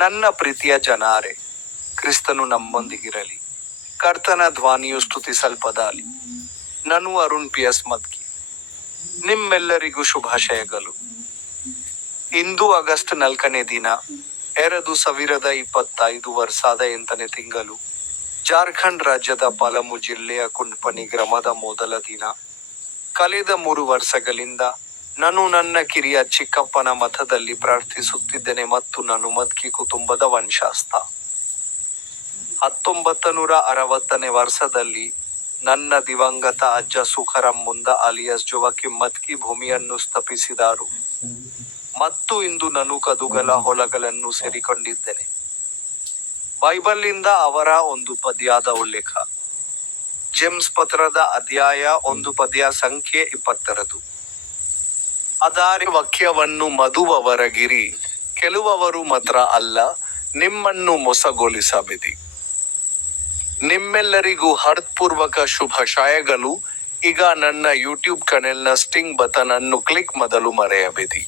ನನ್ನ ಪ್ರೀತಿಯ ಜನಾರೆ, ಕ್ರಿಸ್ತನು ನಮ್ಮೊಂದಿಗಿರಲಿ. ಕರ್ತನ ಧ್ವನಿಯು ಸ್ತುತಿಸಲ್ಪದಾಲಿ. ನಾನು ಅರುಣ್ ಪಿ ಎಸ್ ನಿಮ್ಮೆಲ್ಲರಿಗೂ ಶುಭಾಶಯಗಳು ಇಂದು ಆಗಸ್ಟ್ ನಾಲ್ಕನೇ ದಿನ, ಎರಡು ಸಾವಿರದ ಇಪ್ಪತ್ತೈದು ವರ್ಷದ ಎಂಟನೇ ತಿಂಗಳು, ಜಾರ್ಖಂಡ್ ರಾಜ್ಯದ ಪಾಲಮು ಜಿಲ್ಲೆಯ ಕುಂಡ್ಪನಿ ಗ್ರಾಮದ ಮೊದಲ ದಿನ. ಕಳೆದ ಮೂರು ವರ್ಷಗಳಿಂದ ನಾನು ನನ್ನ ಕಿರಿಯ ಚಿಕ್ಕಪ್ಪನ ಮಠದಲ್ಲಿ ಪ್ರಾರ್ಥಿಸುತ್ತಿದ್ದೇನೆ ಮತ್ತು ನಾನು ಮದ್ಕಿ ಕುಟುಂಬದ ವಂಶಾಸ್ತ ಹತ್ತೊಂಬತ್ತು ನೂರ ಅರವತ್ತನೇ ವರ್ಷದಲ್ಲಿ ನನ್ನ ದಿವಂಗತ ಅಜ್ಜ ಸುಖರಂ ಮುಂದ ಅಲಿಯಸ್ ಜೋವಕಿ ಮತ್ಕಿ ಭೂಮಿಯನ್ನು ಸ್ಥಾಪಿಸಿದರು. ಮತ್ತು ಇಂದು ನಾನು ಕದುಗಲ ಹೊಲಗಳನ್ನು ಸೇರಿಕೊಂಡಿದ್ದೇನೆ. ಬೈಬಲ್ನಿಂದ ಅವರ ಒಂದು ಪದ್ಯದ ಉಲ್ಲೇಖ. ಜೇಮ್ಸ್ ಪತ್ರದ ಅಧ್ಯಾಯ ಒಂದು ಪದ್ಯ ಸಂಖ್ಯೆ ಇಪ್ಪತ್ತೆರಡು ಅದಾರಿ ವಾಕ್ಯವನ್ನು ಮಧುವವರಗಿರಿ. ಕೆಲವರು ಮಾತ್ರ ಅಲ್ಲ, ನಿಮ್ಮನ್ನು ಮೊಸಗೊಳಿಸಬೇಡಿ. ನಿಮ್ಮೆಲ್ಲರಿಗೂ ಹೃತ್ಪೂರ್ವಕ ಶುಭಾಶಯಗಳು ಈಗ ನನ್ನ ಯೂಟ್ಯೂಬ್ ಚಾನೆಲ್ನ ಸ್ಟಿಂಗ್ ಬಟನ್ ಅನ್ನು ಕ್ಲಿಕ್ ಮೊದಲು ಮರೆಯಬೇಡಿ.